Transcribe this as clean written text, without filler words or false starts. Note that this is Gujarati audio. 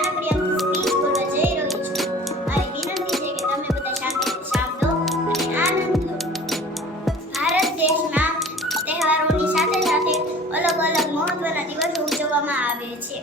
નાનકડી અમથી સ્પીચ બોલવા જઈ રહી છું. મારી વિનંતી છે કે તમે બધા શાંતિથી સાંભળો અને આનંદ લો. ભારત દેશમાં તહેવારોની સાથે સાથે અલગ અલગ મહત્વના દિવસો ઉજવવામાં આવે છે.